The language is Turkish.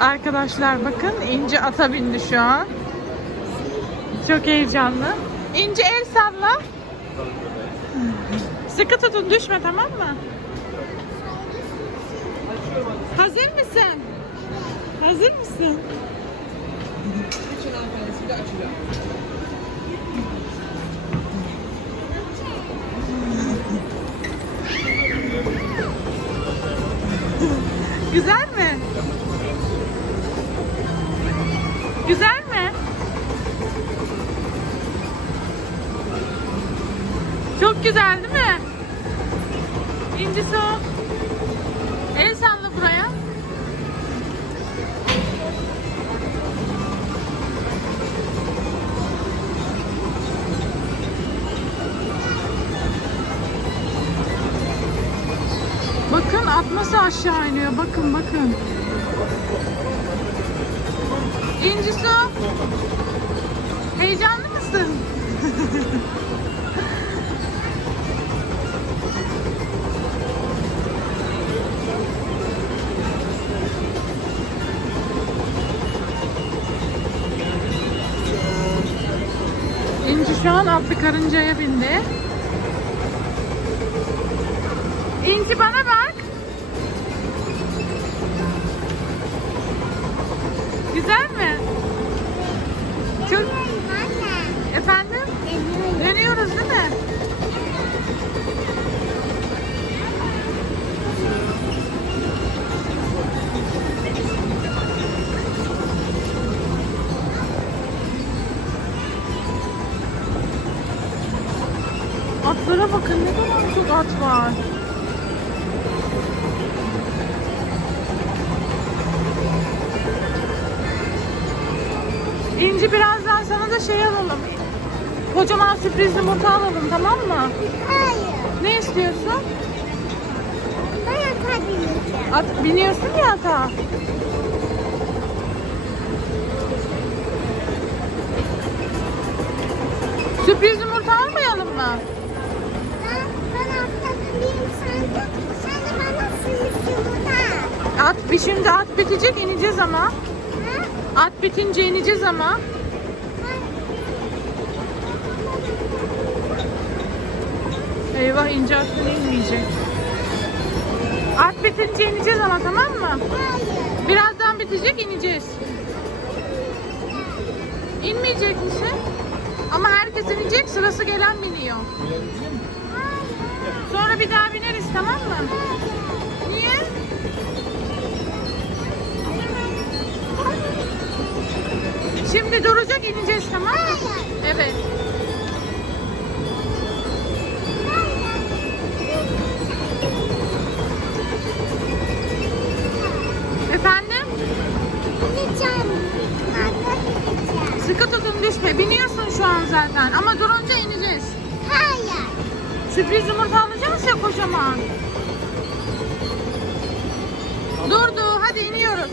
Arkadaşlar bakın İnci ata bindi şu an. Çok heyecanlı. İnci el salla. Sıkı tutun düşme tamam mı? Hazır mısın? Hazır mısın? Güzel mi? Güzel mi? Çok güzel değil mi? İncisi o. El salla buraya. Bakın atması aşağı iniyor. Bakın bakın. İncisu. Heyecanlı mısın? İnci şu an atlı karıncaya bindi. İnci bana bak. Çok... Efendim? Dönüyoruz değil mi? Atlara bakın ne kadar çok at var. İnci birazdan sana da şey alalım. Kocaman sürpriz yumurta alalım tamam mı? Hayır. Ne istiyorsun? Ben ata bineceğim. At biniyorsun ya ata. Sürpriz yumurta almayalım mı? Ben, ben ata bineyim sen de, sen de bana suyu yumurta. At bir şimdi at bitecek ineceğiz ama. At bitince ineceğiz ama. Eyvah ince atın inmeyecek. At bitince ineceğiz ama tamam mı? Birazdan bitecek ineceğiz. İnmeyecek misin? Ama herkes inecek sırası gelen biniyor. Sonra bir daha bineriz tamam mı? Niye? Şimdi duracak ineceğiz tamam mı? Evet. Efendim? Sıkı tutun düşme. Biniyorsun şu an zaten. Ama durunca ineceğiz. Hayır. Sürpriz yumurta alacağız ya kocaman. Durdu. Hadi iniyoruz.